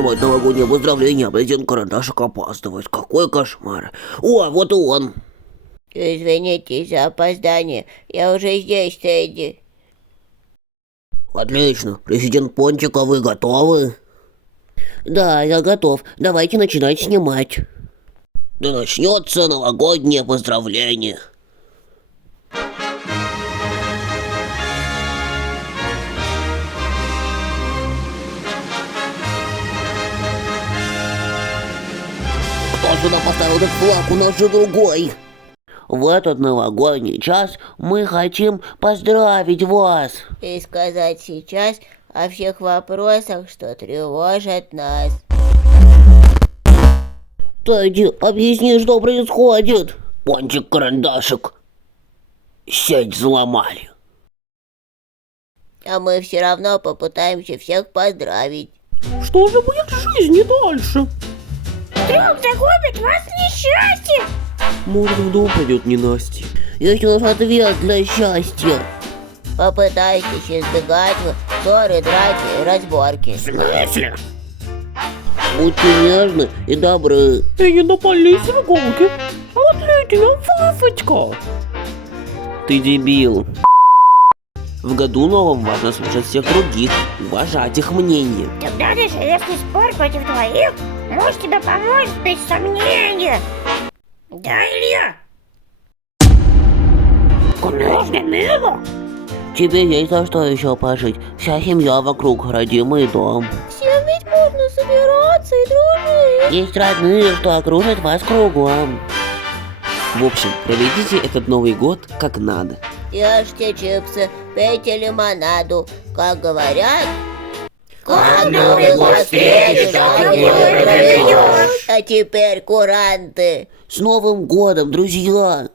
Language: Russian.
снимать новогоднее поздравление, а президент Карандашик опаздывает. Какой кошмар. О, вот и он. Извините за опоздание, я уже здесь, Тедди. Отлично. Президент Пончик, а вы готовы? Да, я готов. Давайте начинать снимать. Да начнется новогоднее поздравление. Кто сюда поставил этот флаг? У нас же другой. В этот новогодний час мы хотим поздравить вас. И сказать сейчас о всех вопросах, что тревожат нас. Тедди, объясни, что происходит. Пончик-карандашик. Сеть взломали. А мы все равно попытаемся всех поздравить. Что же будет в жизни дальше? Вдруг загубит вас несчастье? Может, в дом пойдет ненастье. Есть у нас ответ для счастья. Попытайтесь избегать ссоры, драки и разборки. В смысле? Будьте нежны и добры. И не напались в иголки. Отличная фафочка. Ты дебил. В году новом важно слушать всех других, уважать их мнение. Тогда даже если спор против твоих, муж тебе поможет без сомнения. Да, Илья? Конечно, мило. Тебе есть за что еще пожить. Вся семья вокруг, родимый дом. Всем ведь можно собираться и дружить. Есть родные, что окружат вас кругом. В общем, проведите этот Новый год как надо. Ешьте чипсы, пейте лимонаду. Как говорят, Как Новый год встретишь, так его и проведешь. а теперь куранты. С Новым годом, друзья!